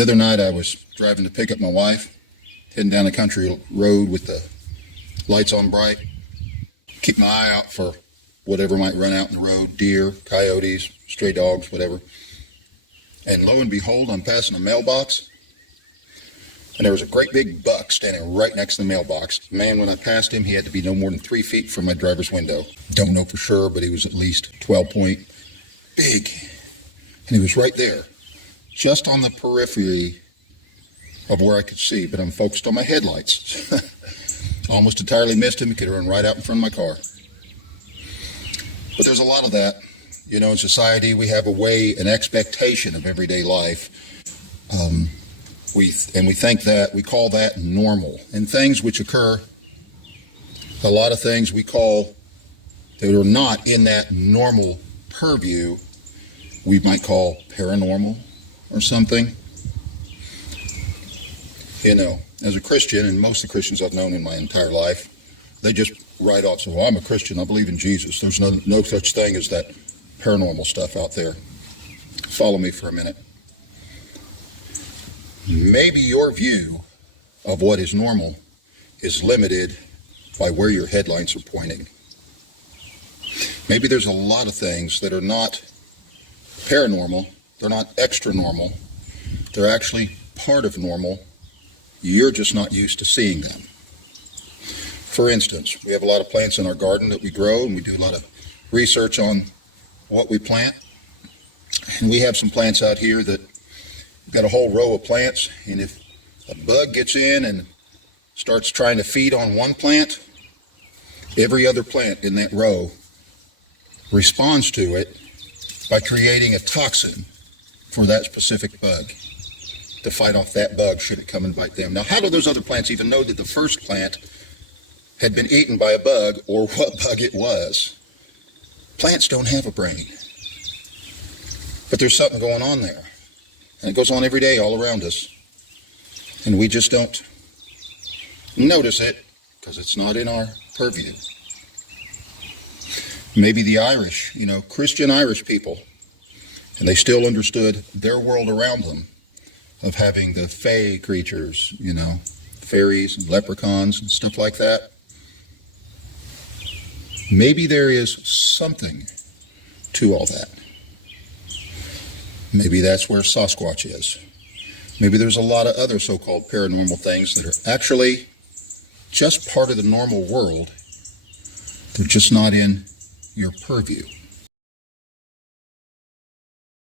The other night I was driving to pick up my wife, heading down a country road with the lights on bright. Keep my eye out for whatever might run out in the road, deer, coyotes, stray dogs, whatever. And lo and behold, I'm passing a mailbox, and there was a great big buck standing right next to the mailbox. Man, when I passed him, he had to be no more than 3 feet from my driver's window. Don't know for sure, but he was at least 12 point big. And he was right there, just on the periphery of where I could see, but I'm focused on my headlights. Almost entirely missed him. He could have run right out in front of my car. But there's a lot of that. You know, in society, we have a way, an expectation of everyday life. We think that, we call that normal. And things which occur, a lot of things we call that are not in that normal purview, we might call paranormal or something. You know, as a Christian, and most of the Christians I've known in my entire life, they just write off, so, well, I'm a Christian, I believe in Jesus. There's no such thing as that paranormal stuff out there. Follow me for a minute. Maybe your view of what is normal is limited by where your headlights are pointing. Maybe there's a lot of things that are not paranormal, they're not extra normal, they're actually part of normal. You're just not used to seeing them. For instance, we have a lot of plants in our garden that we grow, and we do a lot of research on what we plant. And we have some plants out here that we've got a whole row of plants, and if a bug gets in and starts trying to feed on one plant, every other plant in that row responds to it by creating a toxin for that specific bug to fight off that bug should it come and bite them. Now, how do those other plants even know that the first plant had been eaten by a bug or what bug it was? Plants don't have a brain. But there's something going on there. And it goes on every day all around us. And we just don't notice it because it's not in our purview. Maybe the Irish, you know, Christian Irish people, and they still understood their world around them of having the fae creatures, you know, fairies and leprechauns and stuff like that. Maybe there is something to all that. Maybe that's where Sasquatch is. Maybe there's a lot of other so-called paranormal things that are actually just part of the normal world. They're just not in your purview.